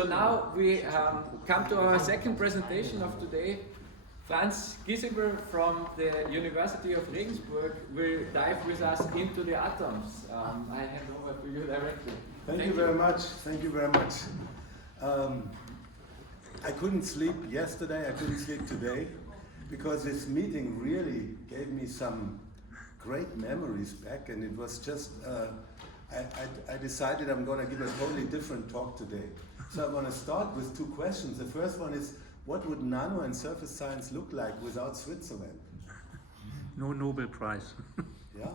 So now we come to our second presentation of today. Franz Giessibl from the University of Regensburg will dive with us into the atoms. I hand over to you directly. Thank you very much. Thank you very much. I couldn't sleep yesterday, I couldn't sleep today, because this meeting really gave me some great memories back, and it was just, I decided I'm going to give a totally different talk today. So I'm going to start with two questions. The first one is, what would nano and surface science look like without Switzerland? No Nobel Prize. Yeah,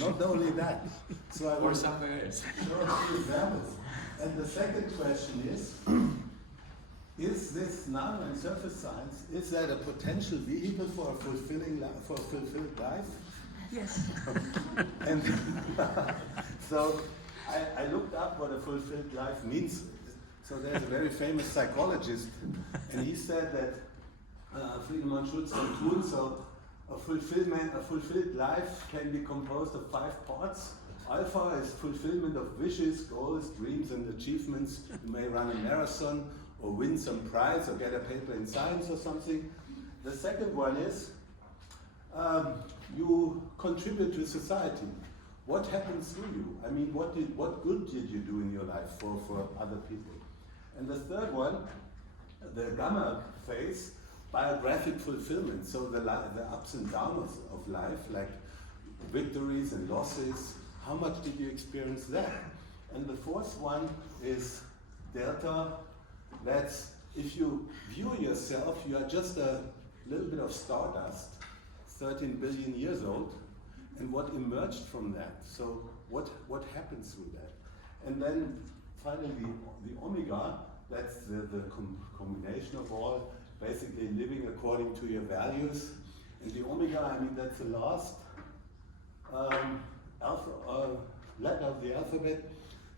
not only that. So I Or somewhere else. show a few examples. And the second question is this nano and surface science, is that a potential vehicle for a fulfilled life? Yes. And so I looked up what a fulfilled life means. So there's a very famous psychologist, and he said that Friedemann Schulz von Thun, so a fulfilled life can be composed of 5 parts. Alpha is fulfillment of wishes, goals, dreams, and achievements. You may run a marathon, or win some prize, or get a paper in science or something. The second one is you contribute to society. What happens to you? I mean, what good did you do in your life for other people? And the third one, the gamma phase, biographic fulfillment. So the ups and downs of life, like victories and losses. How much did you experience that? And the fourth one is delta. That's if you view yourself, you are just a little bit of stardust, 13 billion years old, and what emerged from that. So what happens through that? And then finally the omega, that's the combination of all, basically living according to your values. And the omega, I mean, that's the last letter of the alphabet.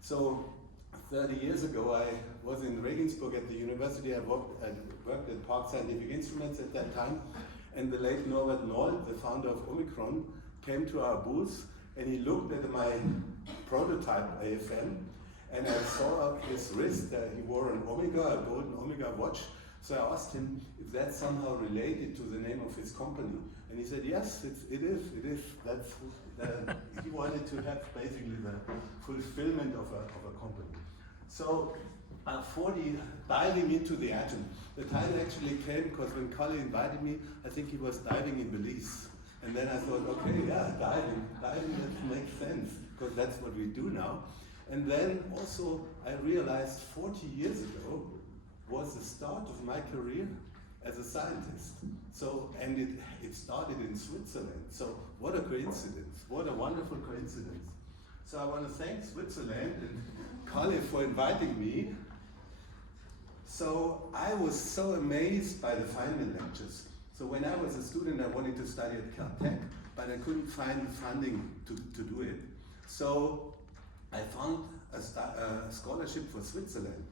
So 30 years ago, I was in Regensburg at the university. I worked at Park Scientific Instruments at that time. And the late Norbert Noll, the founder of Omicron, came to our booth, and he looked at my prototype AFM, and I saw his wrist, he wore an Omega, a golden Omega watch. So I asked him if that's somehow related to the name of his company. And he said, yes, it is. That's, he wanted to have basically the fulfillment of a company. So 40, diving into the atom. The title actually came because when Cully invited me, I think he was diving in Belize. And then I thought, okay, yeah, diving, that makes sense, because that's what we do now. And then also I realized 40 years ago was the start of my career as a scientist. So, and it started in Switzerland. So what a coincidence, what a wonderful coincidence. So I want to thank Switzerland and Cully for inviting me. So I was so amazed by the Feynman lectures. So when I was a student, I wanted to study at Caltech, but I couldn't find funding to do it. So I found a scholarship for Switzerland.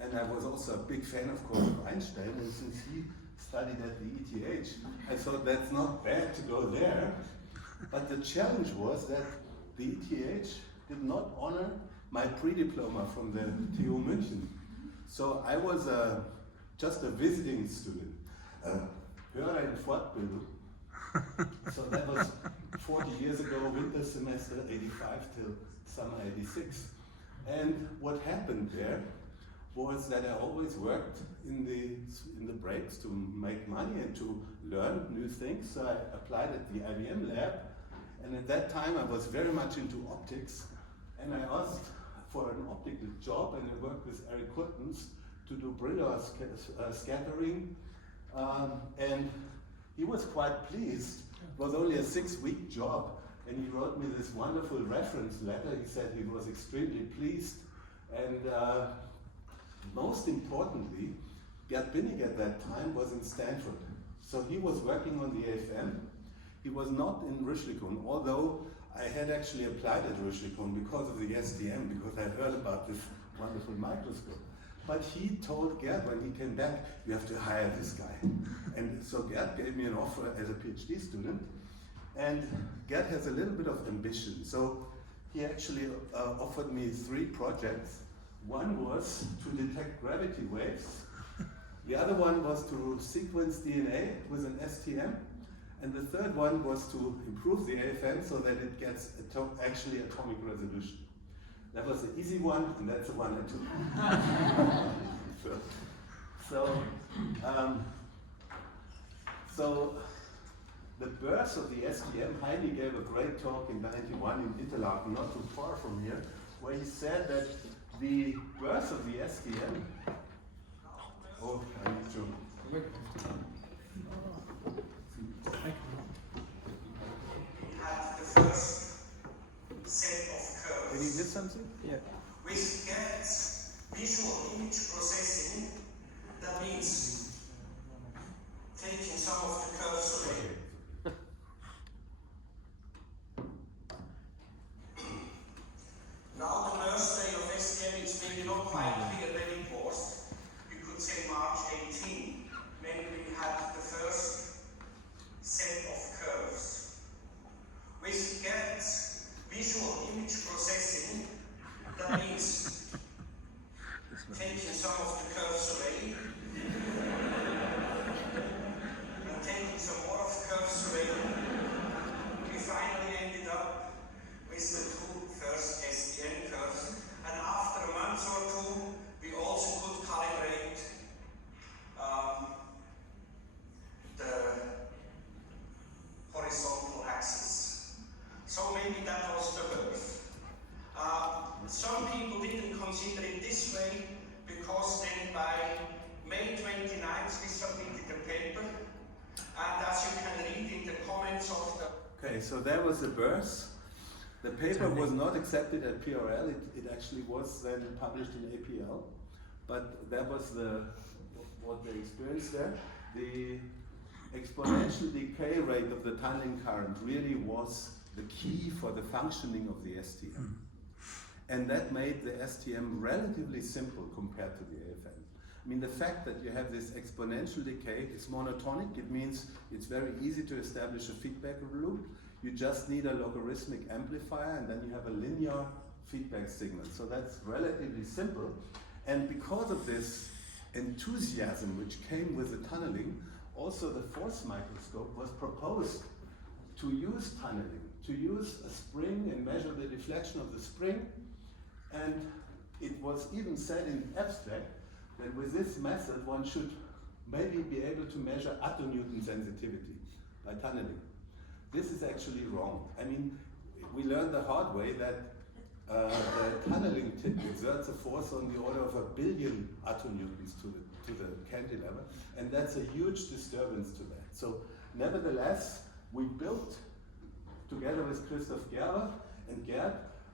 And I was also a big fan, of course, of Einstein, and since he studied at the ETH, I thought that's not bad to go there. But the challenge was that the ETH did not honor my pre-diploma from the TU München. So I was just a visiting student, Hörer in Fortbildung. So that was 40 years ago, winter semester 85 till summer 86. And what happened there was that I always worked in the breaks to make money and to learn new things. So I applied at the IBM lab, and at that time I was very much into optics, and I asked for an optical job, and I worked with Eric Kurtens to do Brillouin scattering, and he was quite pleased. It was only a 6-week job, and he wrote me this wonderful reference letter. He said he was extremely pleased, and most importantly, Gerd Binnig at that time was in Stanford. So he was working on the AFM. He was not in Rüschlikon, although I had actually applied at Rüschlikon because of the STM, because I heard about this wonderful microscope. But he told Gerd when he came back, you have to hire this guy. And so Gerd gave me an offer as a PhD student. And Gerd has a little bit of ambition. So he actually offered me 3 projects. One was to detect gravity waves. The other one was to sequence DNA with an STM. And the third one was to improve the AFM so that it gets actually atomic resolution. That was the easy one, and that's the one I took. So the birth of the STM, Heidi gave a great talk in '91 in Interlaken, not too far from here, where he said that the birth of the STM. Oh, I need to. Had the first set of curves. Did he miss something? Yeah. Which gets visual image processing, that means taking some of the curves away. Now the birthday of STM is maybe not quite clear when it was. You could say March 18, when we had the first set of curves. Which gets visual image processing, that means taking some of the curves away and taking some more of the curves away. We finally ended up with the two first STM curves, and after a month or two we also could calibrate the horizontal axis. So maybe that was the birth. Some people didn't consider it this way because then by May 29th we submitted the paper, and as you can read in the comments of the... Okay, so that was the birth. The paper was not accepted at PRL, it actually was then published in APL, but that was what they experienced there. The exponential decay rate of the tunneling current really was the key for the functioning of the STM. And that made the STM relatively simple compared to the AFM. I mean, the fact that you have this exponential decay is monotonic. It means it's very easy to establish a feedback loop. You just need a logarithmic amplifier, and then you have a linear feedback signal. So that's relatively simple. And because of this enthusiasm which came with the tunneling, also the force microscope was proposed to use tunneling, to use a spring and measure the deflection of the spring. And it was even said in abstract that with this method one should maybe be able to measure attonewton sensitivity by tunneling. This is actually wrong. I mean, we learned the hard way that the tunneling tip exerts a force on the order of 1 billion attonewtons to the cantilever, and that's a huge disturbance to that. So nevertheless, we built, together with Christoph Gerber and Gerd,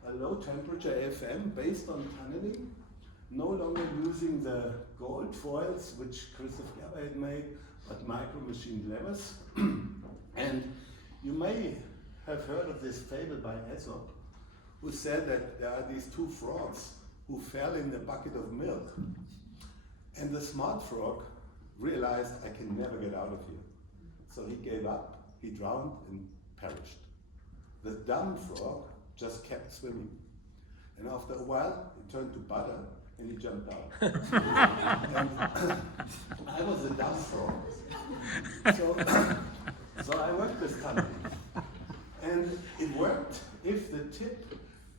a low temperature AFM based on tunneling, no longer using the gold foils which Christoph Gerber had made, but micro-machined levers. And you may have heard of this fable by Aesop, who said that there are these two frogs who fell in a bucket of milk. And the smart frog realized, I can never get out of here. So he gave up, he drowned and perished. The dumb frog just kept swimming. And after a while, it turned to butter and he jumped out. And I was a dumb frog. So I worked this tunneling. And it worked if the tip,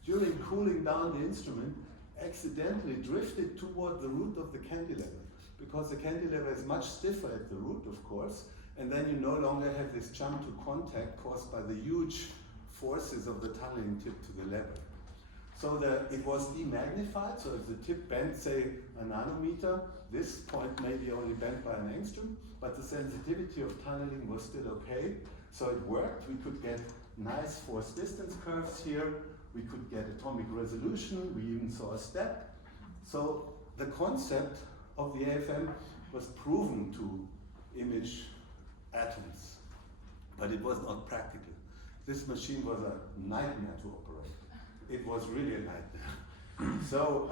during cooling down the instrument, accidentally drifted toward the root of the cantilever, because the cantilever is much stiffer at the root, of course, and then you no longer have this jump to contact caused by the huge forces of the tunneling tip to the lever. So it was demagnified, so if the tip bent, say, a nanometer, this point may be only bent by an angstrom, but the sensitivity of tunneling was still okay, so it worked. We could get nice force distance curves here, we could get atomic resolution, we even saw a step. So the concept of the AFM was proven to image atoms, but it was not practical. This machine was a nightmare to operate. It was really a nightmare. So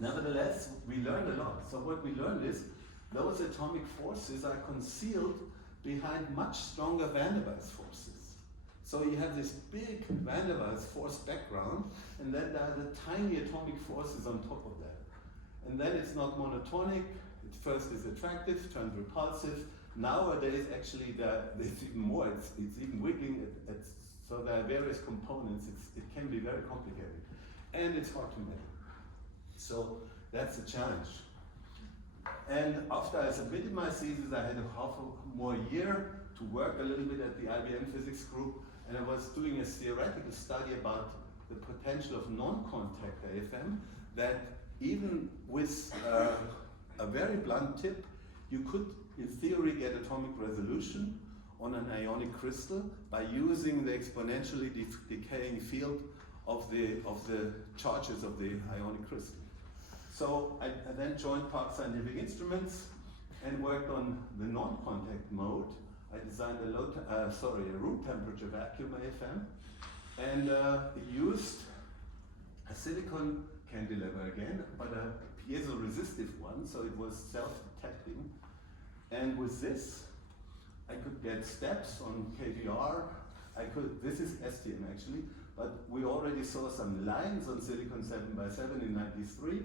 nevertheless, we learned a lot. So what we learned is those atomic forces are concealed behind much stronger van der Waals forces. So you have this big van der Waals force background, and then there are the tiny atomic forces on top of that. And then it's not monotonic. It first is attractive, turns repulsive. Nowadays, actually, there's even more. It's even wiggling. So there are various components. It can be very complicated, and it's hard to measure. So that's a challenge. And after I submitted my thesis, I had a half more year to work a little bit at the IBM physics group, and I was doing a theoretical study about the potential of non-contact AFM, that even with a very blunt tip, you could, in theory, get atomic resolution on an ionic crystal by using the exponentially decaying field of the charges of the ionic crystal. So I then joined Park Scientific Instruments and worked on the non-contact mode. I designed a room temperature vacuum AFM, and it used a silicon cantilever again, but a piezo-resistive one, so it was self-detecting. And with this, I could get steps on KVR. This is STM actually, but we already saw some lines on silicon 7x7 in '93.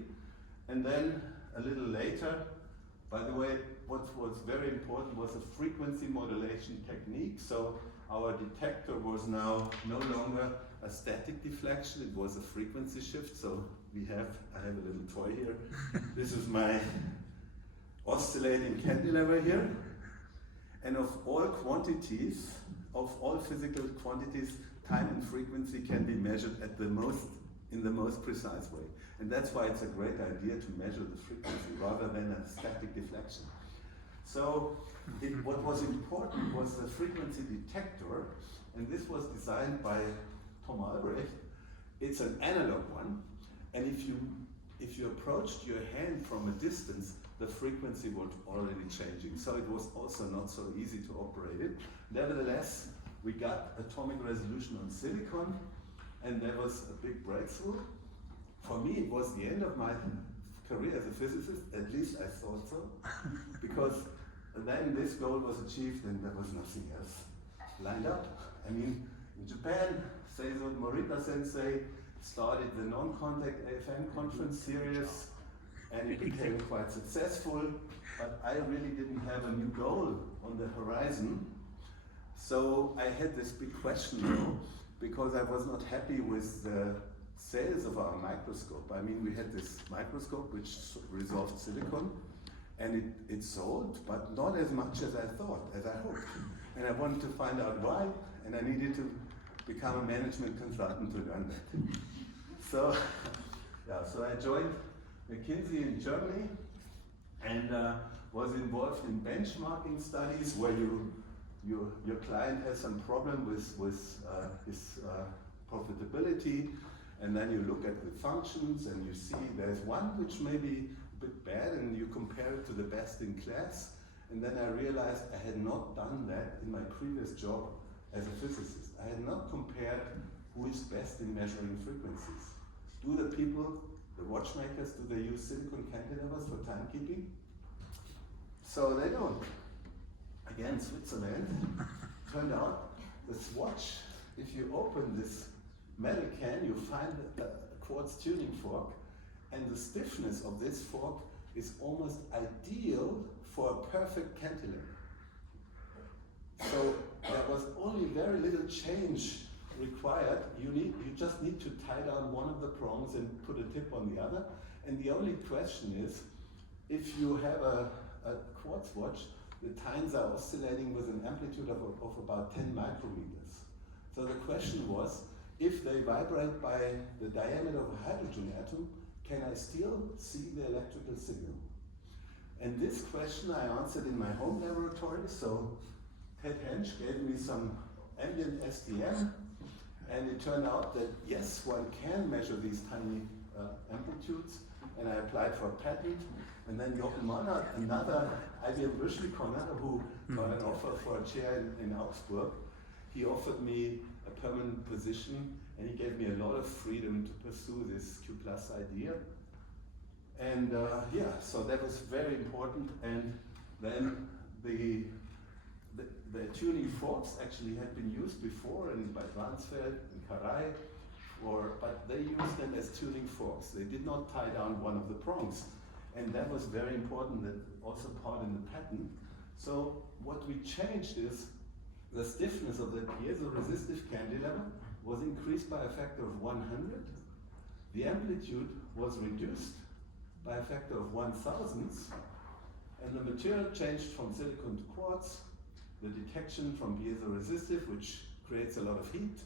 And then a little later, by the way, what was very important was a frequency modulation technique. So our detector was now no longer a static deflection, it was a frequency shift. So I have a little toy here. This is my oscillating cantilever here. And of all quantities, of all physical quantities, time and frequency can be measured in the most precise way. And that's why it's a great idea to measure the frequency rather than a static deflection. So what was important was the frequency detector, and this was designed by Tom Albrecht. It's an analog one, and if you approached your hand from a distance, the frequency was already changing. So it was also not so easy to operate it. Nevertheless, we got atomic resolution on silicon, and there was a big breakthrough. For me, it was the end of my career as a physicist, at least I thought so, because then this goal was achieved and there was nothing else lined up. I mean, in Japan, Seizo Morita sensei started the non-contact AFM conference series, and it became quite successful, but I really didn't have a new goal on the horizon. So I had this big question though, because I was not happy with the sales of our microscope. I mean, we had this microscope which resolved silicon, and it sold, but not as much as I thought, as I hoped. And I wanted to find out why, and I needed to become a management consultant to learn that. So I joined McKinsey in Germany, and was involved in benchmarking studies where your client has some problem with his profitability, and then you look at the functions and you see there's one which may be a bit bad, and you compare it to the best in class. And then I realized I had not done that in my previous job as a physicist. I had not compared who is best in measuring frequencies. Do the people, the watchmakers, do they use silicon cantilevers for timekeeping? So they don't. Again, Switzerland. Turned out this watch, if you open this metal can, you find a quartz tuning fork, and the stiffness of this fork is almost ideal for a perfect cantilever. So there was only very little change required. You just need to tie down one of the prongs and put a tip on the other. And the only question is, if you have a quartz watch, the tines are oscillating with an amplitude of about 10 micrometers. So the question was, if they vibrate by the diameter of a hydrogen atom, can I still see the electrical signal? And this question I answered in my home laboratory. So Ted Hensch gave me some ambient STM, and it turned out that yes, one can measure these tiny amplitudes, and I applied for a patent. And then Jochen Mannert, another IBM Büschelkonner, who got an offer for a chair in Augsburg, he offered me a permanent position, and he gave me a lot of freedom to pursue this Q+ idea. And so that was very important. And then the the tuning forks actually had been used before by Dransfeld and Karai, but they used them as tuning forks. They did not tie down one of the prongs. And that was very important, that also part in the patent. So what we changed is the stiffness of the piezo-resistive cantilever was increased by a factor of 100. The amplitude was reduced by a factor of 1,000th. And the material changed from silicon to quartz, the detection from piezo-resistive, which creates a lot of heat,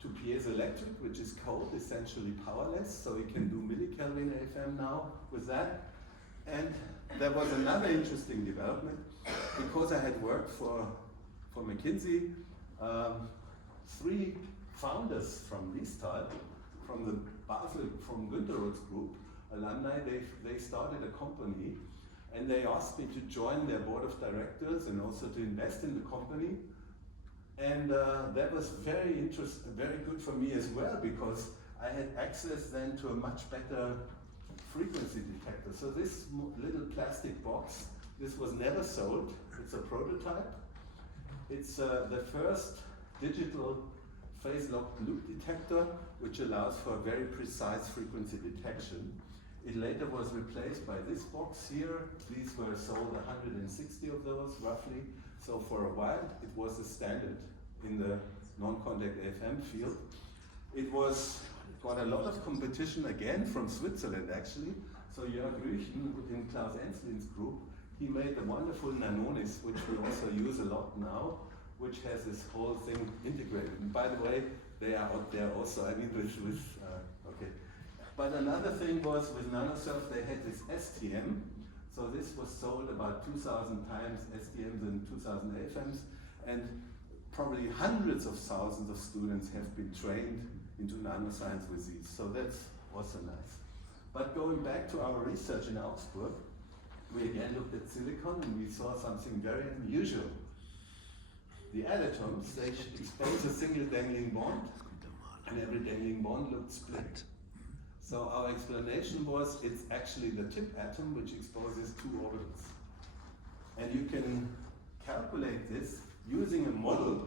to piezoelectric, which is cold, essentially powerless, so we can do millikelvin AFM now with that. And there was another interesting development, because I had worked for McKinsey, 3 founders from Liestal, from the Basel, from Günterud's group, alumni, they started a company, and they asked me to join their board of directors and also to invest in the company. And that was very good for me as well, because I had access then to a much better frequency detector. So this little plastic box, this was never sold. It's a prototype. It's the first digital phase-locked loop detector, which allows for very precise frequency detection. It later was replaced by this box here. These were sold 160 of those, roughly. So for a while, it was a standard in the non-contact AFM field. It got a lot of competition again from Switzerland, actually. So Jörg Rüchen in Klaus Enslin's group, he made a wonderful Nanonis, which we also use a lot now, which has this whole thing integrated. And by the way, they are out there also, I mean, okay. But another thing was with Nanosurf, they had this STM. So this was sold about 2,000 times STMs and 2,000 AFMs, and probably hundreds of thousands of students have been trained into nanoscience with these. So that's also nice. But going back to our research in Augsburg, we again looked at silicon and we saw something very unusual. The adatoms, they expose a single dangling bond, and every dangling bond looked split. So our explanation was it's actually the tip atom which exposes 2 orbitals. And you can calculate this using a model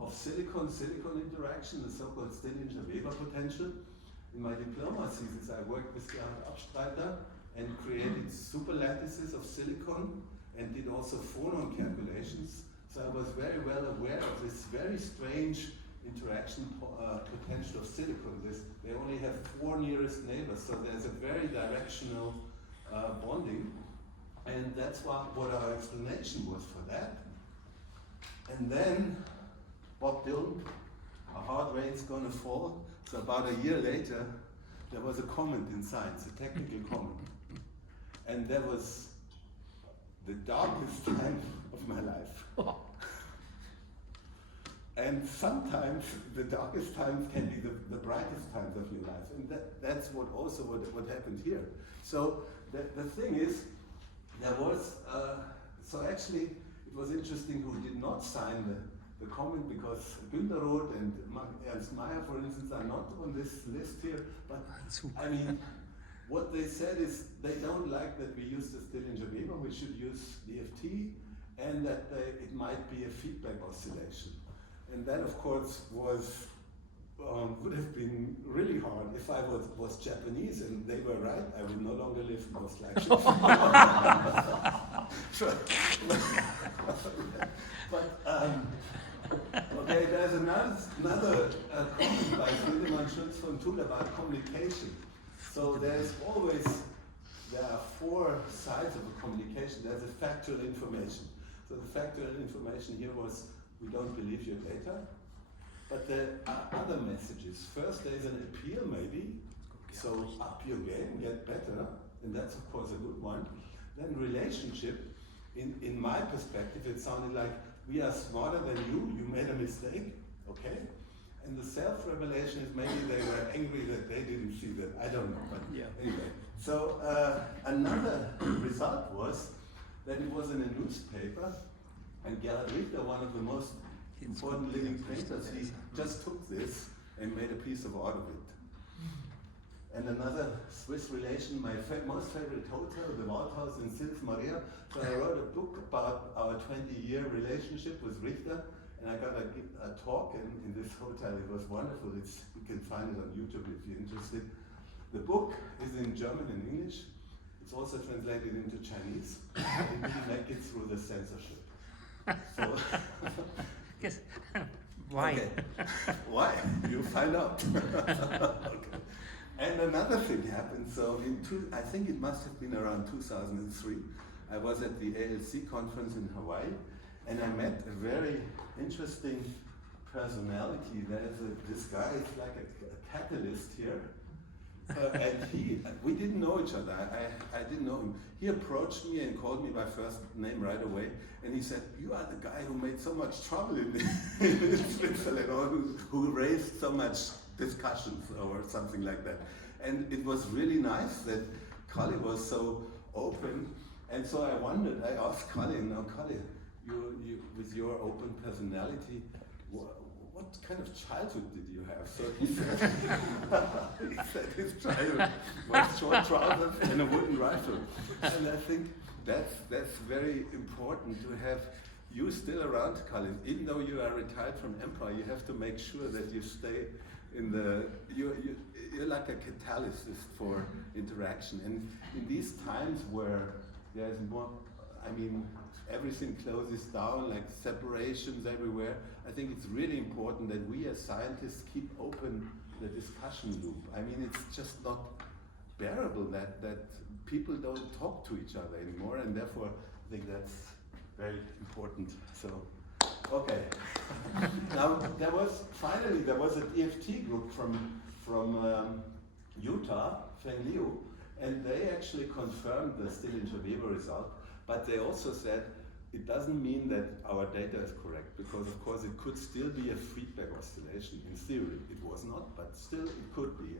of silicon-silicon interaction, the so-called Stillinger-Weber potential. In my diploma thesis, I worked with Gerhard Abstreiter and created superlattices of silicon and did also phonon calculations. So I was very well aware of this very strange interaction potential of silicon. They only have 4 nearest neighbors, so there's a very directional bonding. And that's what our explanation was for that. And then Bob Dylan, A Hard Rain's Gonna Fall. So about a year later, there was a comment in Science, a technical comment. And that was the darkest time of my life. And sometimes the darkest times can be the brightest times of your life. And that's what happened here. So the thing is, there was, so actually it was interesting who did not sign the comment, because Günterud and Ernst Mayr, for instance, are not on this list here. But I mean, what they said is they don't like that we use the Stillinger-Weber, we should use DFT, and that it might be a feedback oscillation. And that, of course, would have been really hard. If I was Japanese and they were right, I would no longer live, most likely. But okay, there's another comment by Friedemann Schulz von Thun about communication. So there are 4 sides of a communication. There's a factual information. So the factual information here was, we don't believe your data. But there are other messages. First, there's an appeal, maybe. So up your game, get better. And that's, of course, a good one. Then relationship. In my perspective, it sounded like, we are smarter than you made a mistake, okay? And the self-revelation is maybe they were angry that they didn't see that. I don't know, but anyway. So another result was that it was in a newspaper, and Gerhard Richter, one of the most important living painters, he just took this and made a piece of art of it. and another Swiss relation, my most favorite hotel, the Waldhaus in Sils Maria. So I wrote a book about our 20-year relationship with Richter, and I got a talk in this hotel. It was wonderful. You can find it on YouTube if you're interested. The book is in German and English. It's also translated into Chinese. It didn't make it through the censorship. So Yes. Why? Okay. Why? You find out. Okay. And another thing happened. So I think it must have been around 2003. I was at the ALC conference in Hawaii, and I met a very interesting personality. This guy is like a catalyst here. And we didn't know each other. I didn't know him. He approached me and called me by first name right away. And he said, "You are the guy who made so much trouble in Switzerland, or who raised so much discussions," or something like that. And it was really nice that Kalle was so open. And so I wondered, I asked Kalle, now Kalle, you with your open personality, what kind of childhood did you have? So he said his childhood was short trousers and a wooden rifle. And I think that's very important to have you still around, Colin. Even though you are retired from Empire, you have to make sure that you stay in you're like a catalyst for interaction. And in these times where there's more, everything closes down, like separations everywhere, I think it's really important that we as scientists keep open the discussion loop. It's just not bearable that people don't talk to each other anymore, and therefore I think that's very important. So, okay. Now there was a DFT group from Utah, Feng Liu, and they actually confirmed the Stillinger-Weber result, but they also said it doesn't mean that our data is correct, because of course it could still be a feedback oscillation. In theory it was not, but still it could be.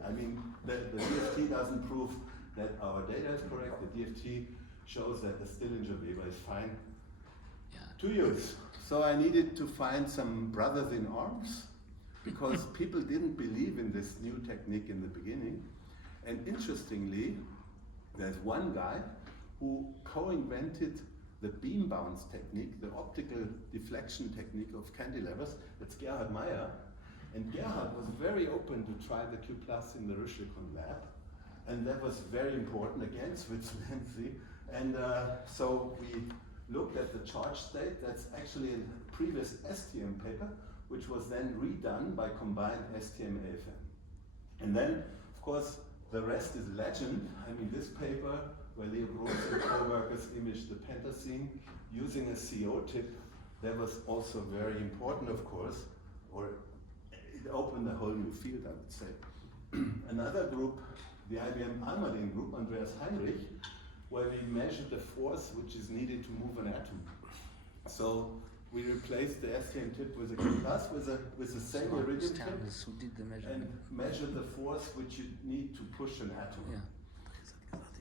The DFT doesn't prove that our data is correct. The DFT shows that the Stillinger-Weber is fine to use. So I needed to find some brothers in arms, because people didn't believe in this new technique in the beginning. And interestingly, there's one guy who co-invented the beam bounce technique, the optical deflection technique of cantilevers. That's Gerhard Meyer. And Gerhard was very open to try the Q+ in the Rüschlikon lab. And that was very important, again, Switzerland, see? And so we looked at the charge state. That's actually a previous STM paper, which was then redone by combined STM AFM. And then, of course, the rest is legend. This paper, where Leo Gross and co-workers imaged the pentacene using a CO tip, that was also very important, of course, or it opened a whole new field, I would say. Another group, the IBM Almadin group, Andreas Heinrich, where we measured the force which is needed to move an atom. So we replaced the STM tip with a Q+ with the same iridium tip, who did the measurement. and measured the force which you need to push an atom. Yeah.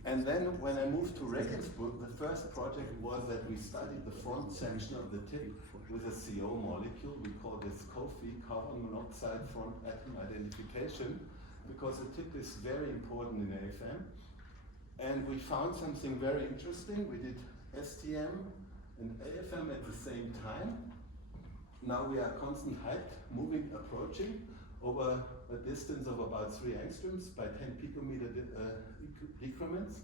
And then when I moved to Regensburg, the first project was that we studied the front section of the tip with a CO molecule. We call this COFI, carbon monoxide front atom identification, because the tip is very important in AFM. And we found something very interesting. We did STM and AFM at the same time. Now we are constant height, approaching over a distance of about 3 angstroms by 10 picometer decrements.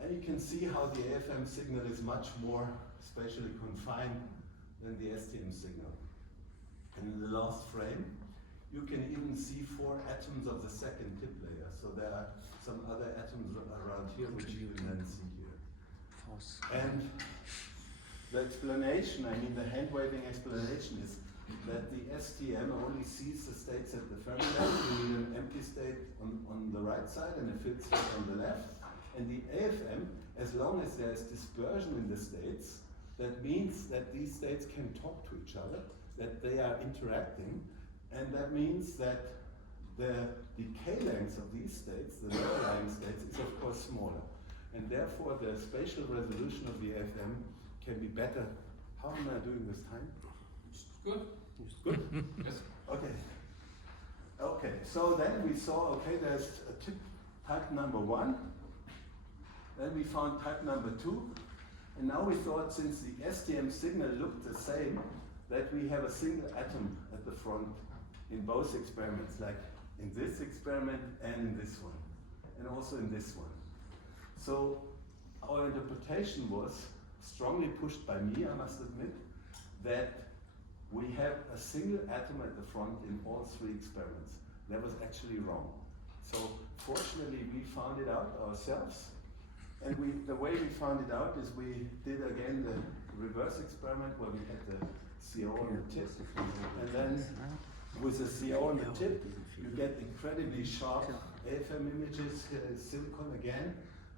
And you can see how the AFM signal is much more spatially confined than the STM signal. And in the last frame, you can even see 4 atoms of the second tip layer. So there are some other atoms around here, which you can then see here. And the explanation, the hand-waving explanation is that the STM only sees the states at the Fermi level. You need an empty state on the right side and a filled state on the left. And the AFM, as long as there is dispersion in the states, that means that these states can talk to each other, that they are interacting, and that means that the decay length of these states, the lower-lying states, is of course smaller. And therefore the spatial resolution of the AFM can be better. How am I doing this time? Good. Good? Yes. Okay. Okay, so then we saw, okay, there's a tip type number 1, then we found type number 2, and now we thought, since the STM signal looked the same, that we have a single atom at the front in both experiments, like in this experiment and in this one, and also in this one. So our interpretation was, strongly pushed by me, I must admit, that we have a single atom at the front in all 3 experiments. That was actually wrong. So fortunately we found it out ourselves, and the way we found it out is we did again the reverse experiment where we had the CO on the tip, and then with the CO on the tip you get incredibly sharp AFM images. Here is silicon again.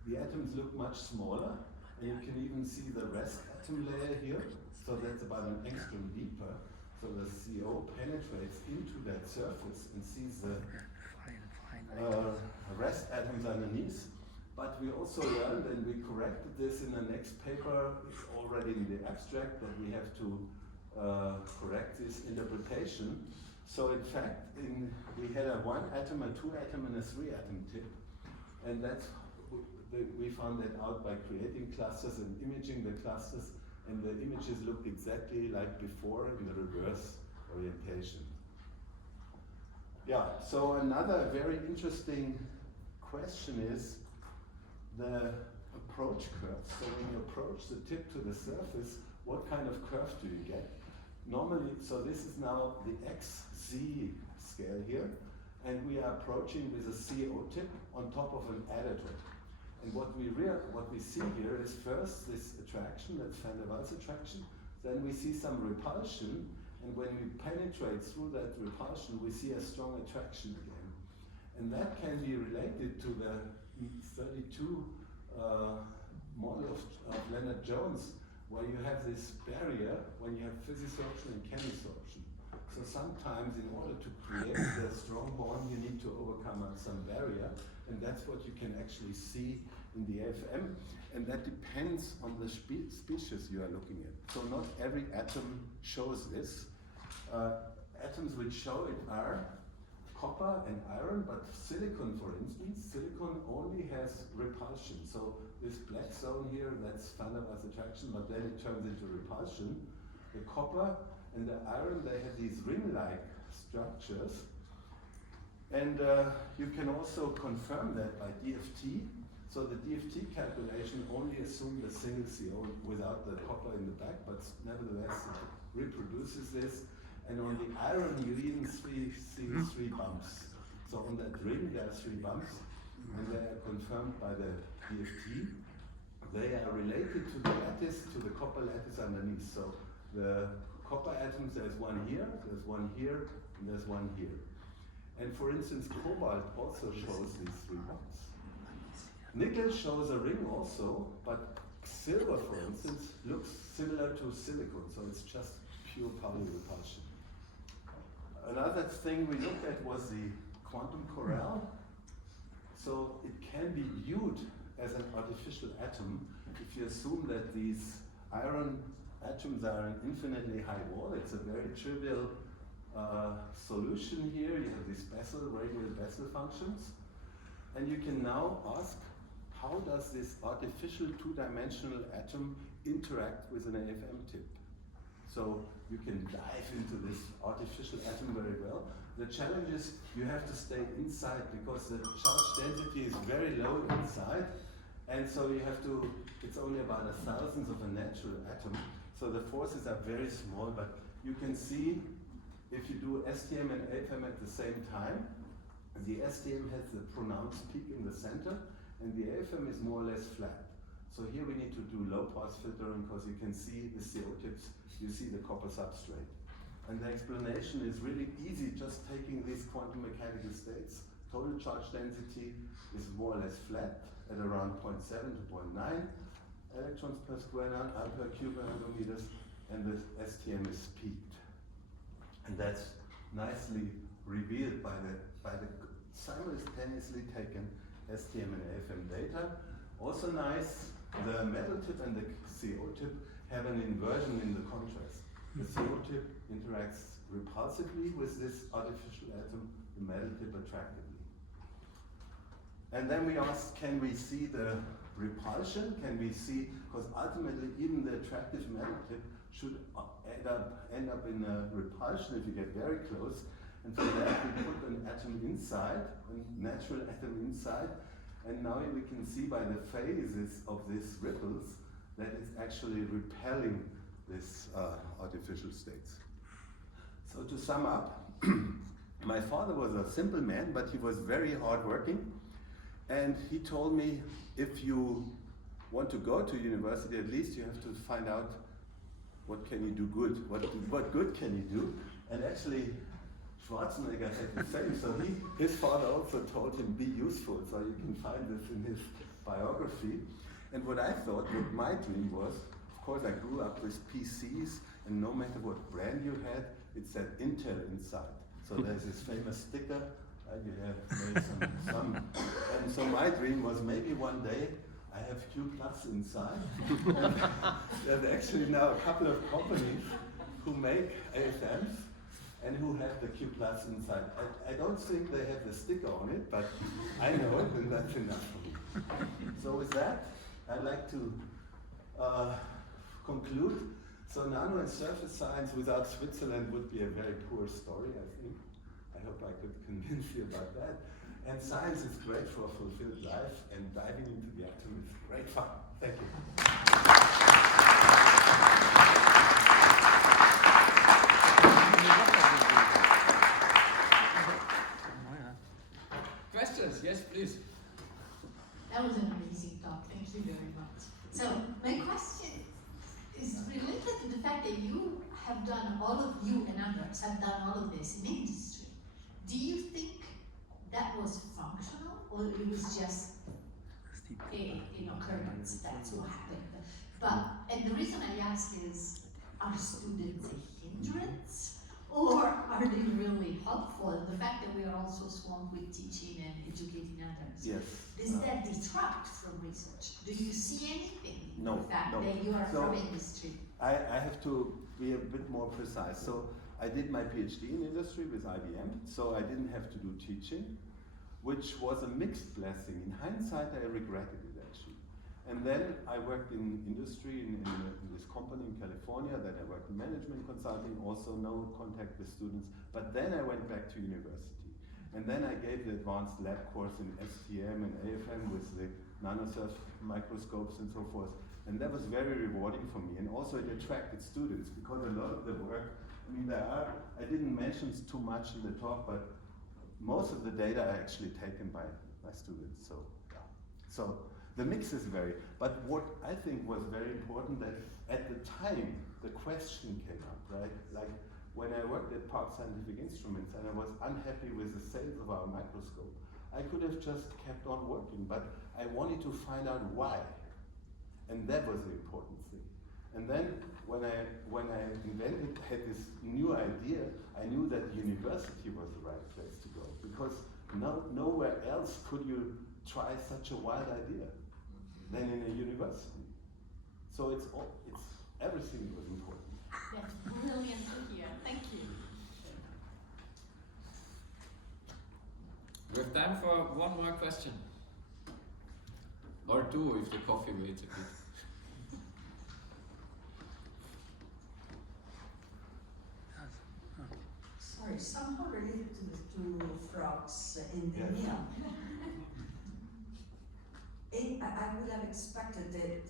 The atoms look much smaller, and you can even see the rest atom layer here, so that's about an angstrom deeper. So the CO penetrates into that surface and sees the rest atoms underneath. But we also learned, and we corrected this in the next paper, it's already in the abstract, that we have to correct this interpretation. So in fact, we had a 1 atom, a 2 atom, and a 3 atom tip. And that's, we found that out by creating clusters and imaging the clusters, and the images look exactly like before in the reverse orientation. Yeah, so another very interesting question is the approach curve. So when you approach the tip to the surface, what kind of curve do you get? Normally, so this is now the XZ scale here, and we are approaching with a CO tip on top of an additive. And what we see here is first this attraction, that's van der Waals attraction, then we see some repulsion, and when we penetrate through that repulsion, we see a strong attraction again. And that can be related to the 32 model of Leonard Jones, where you have this barrier when you have physisorption and chemisorption. So sometimes in order to create the strong bond, you need to overcome some barrier, and that's what you can actually see in the AFM, and that depends on the species you are looking at. So not every atom shows this. Atoms which show it are copper and iron, but silicon, for instance, silicon only has repulsion. So this black zone here, that's van der Waals attraction, but then it turns into repulsion. The copper and the iron, they have these ring-like structures. And you can also confirm that by DFT. So the DFT calculation only assumed a single CO without the copper in the back, but nevertheless it reproduces this. And on the iron you even see 3 bumps. So on that ring there are 3 bumps, and they are confirmed by the DFT. They are related to the lattice, to the copper lattice underneath. So the copper atoms, there's 1 here, there's 1 here, and there's 1 here. And for instance, cobalt also shows these 3 bumps. Nickel shows a ring also, but silver, for instance, looks similar to silicon, so it's just pure Pauli repulsion. Another thing we looked at was the quantum chorale. So it can be viewed as an artificial atom if you assume that these iron atoms are an infinitely high wall. It's a very trivial solution here. You have these radial Bessel functions. And you can now ask, how does this artificial 2-dimensional atom interact with an AFM tip? So you can dive into this artificial atom very well. The challenge is you have to stay inside because the charge density is very low inside, and so you have to, it's only about 1,000th of a natural atom, so the forces are very small, but you can see if you do STM and AFM at the same time, the STM has the pronounced peak in the center, and the AFM is more or less flat. So here we need to do low pass filtering because you can see the CO tips, you see the copper substrate. And the explanation is really easy, just taking these quantum mechanical states. Total charge density is more or less flat at around 0.7 to 0.9 electrons per square per nanometers, and the STM is peaked. And that's nicely revealed by the simultaneously taken STM and AFM data. Also nice, the metal tip and the CO tip have an inversion in the contrast. The CO tip interacts repulsively with this artificial atom, the metal tip attractively. And then we asked, can we see the repulsion? Can we see, because ultimately even the attractive metal tip should end up in a repulsion if you get very close. And for that we put an atom inside, a natural atom inside, and now we can see by the phases of these ripples that it's actually repelling these artificial states. So to sum up, my father was a simple man, but he was very hardworking, and he told me, if you want to go to university, at least you have to find out what can you do good, what good can you do, and actually Schwarzenegger had the same, so his father also told him, be useful, so you can find this in his biography. And what I thought, what my dream was, of course I grew up with PCs, and no matter what brand you had, it said Intel inside. So there's this famous sticker, you have made some, and so my dream was maybe one day I have Q+ inside. And there's actually now a couple of companies who make AFMs and who have the Q+ inside. I don't think they have the sticker on it, but I know it, and that's enough for me. So with that, I'd like to conclude. So nano and surface science without Switzerland would be a very poor story, I think. I hope I could convince you about that. And science is great for a fulfilled life, and diving into the atom is great fun. Thank you. Questions? Yes, please. That was an amazing talk. Thank you very much. So my question is related to the fact that you have done, all of you and others have done all of this in industry. Do you think that was functional, or it was just an occurrence? That's what happened. And the reason I ask is, are students a hindrance, or are they really helpful? And the fact that we are also swamped with teaching and educating others. Yes. Does that detract from research? Do you see anything in No, the fact no. that you are So from industry? I have to be a bit more precise. So I did my PhD in industry with IBM, so I didn't have to do teaching, which was a mixed blessing. In hindsight, I regretted it actually. And then I worked in industry in this company in California, then I worked in management consulting, also no contact with students, but then I went back to university. And then I gave the advanced lab course in STM and AFM with the nanosurf microscopes and so forth. And that was very rewarding for me. And also it attracted students, because a lot of the work, I mean, I didn't mention too much in the talk, but most of the data are actually taken by students. So, yeah. So the mix is but what I think was very important, that at the time the question came up, right? Like when I worked at Park Scientific Instruments and I was unhappy with the sales of our microscope, I could have just kept on working, but I wanted to find out why. And that was the important thing. And then when I had this new idea, I knew that university was the right place to go, because nowhere else could you try such a wild idea than in a university. So it's everything was important. That's brilliant to hear. Thank you. We have time for one more question. Or two if the coffee waits a bit. Sorry, somehow related to frogs in the meal. I would have expected that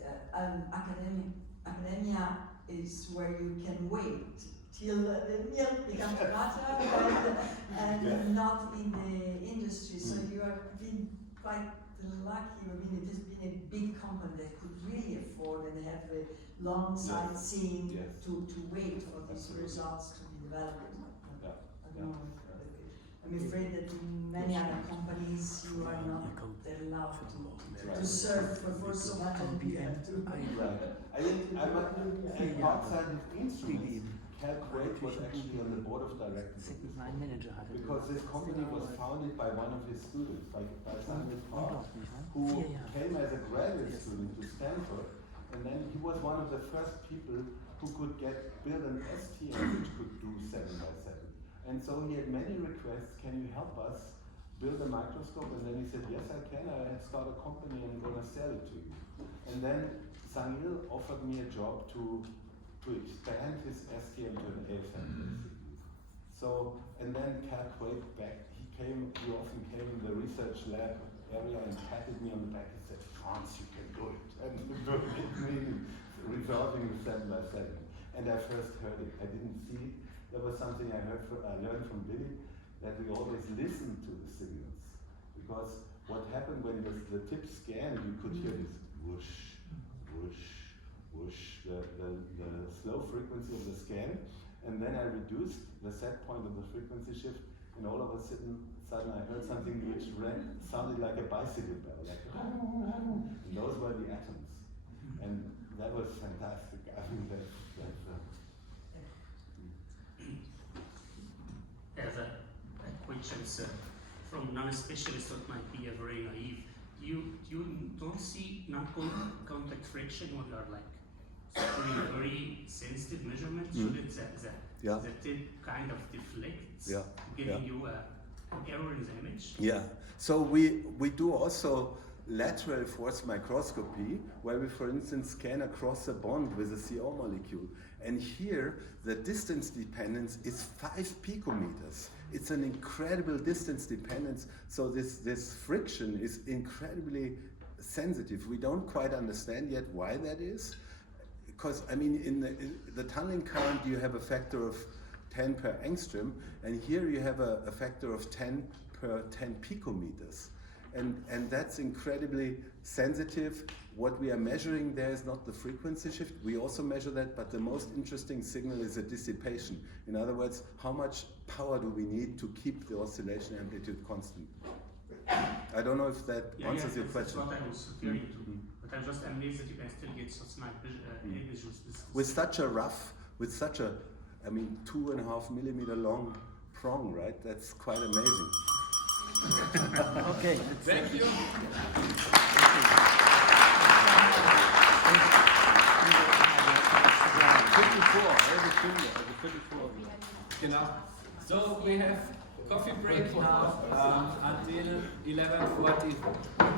academia is where you can wait till the milk becomes butter and not in the industry. So you have been quite lucky. I mean, it has been a big company that could really afford and have a long sightseeing to wait for these results to be developed. I'm afraid that in many other companies you are not allowed to serve for so much, and you have to. I think outside of instruments, Calculate was actually on the board of directors of this company, because this company was founded by one of his students, by Samuel Park, who came as a graduate student to Stanford, and then he was one of the first people who could build an STM which could do 7x7. And so he had many requests, can you help us build a microscope? And then he said, yes, I can. I start a company and I'm going to sell it to you. And then Sangil offered me a job to expand his STM to an AFM, basically. So, and then Cal Quake back, he often came in the research lab area and patted me on the back and said, Franz, you can do it. And it meaning resolving the 7x7. And I first heard it, I didn't see it. That was something I learned from Billy, that we always listen to the signals. Because what happened when the tip scanned, you could hear this whoosh, whoosh, whoosh, the slow frequency of the scan. And then I reduced the set point of the frequency shift, and all of a sudden I heard something which sounded like a bicycle bell, like and those were the atoms. And that was fantastic. I think that's I have a question from non-specialists that might be very naive. You don't see non-contact friction when you are like doing very sensitive measurements? Shouldn't the tip kind of deflects, giving you an error in the image? Yeah. So we do also lateral force microscopy, where we, for instance, scan across a bond with a CO molecule. And here, the distance dependence is 5 picometers. It's an incredible distance dependence. So this friction is incredibly sensitive. We don't quite understand yet why that is. Because, I mean, in the tunneling current, you have a factor of 10 per angstrom, and here you have a factor of 10 per 10 picometers. And that's incredibly sensitive. What we are measuring there is not the frequency shift. We also measure that, but the most interesting signal is a dissipation. In other words, how much power do we need to keep the oscillation amplitude constant? I don't know if that answers your question. That's what I was referring to. But I'm just amazed that you can still get such nice images. With such a, I mean, 2.5 millimeter long prong, right? That's quite amazing. Okay. Thank you. Genau. So we have coffee break now until 11:40.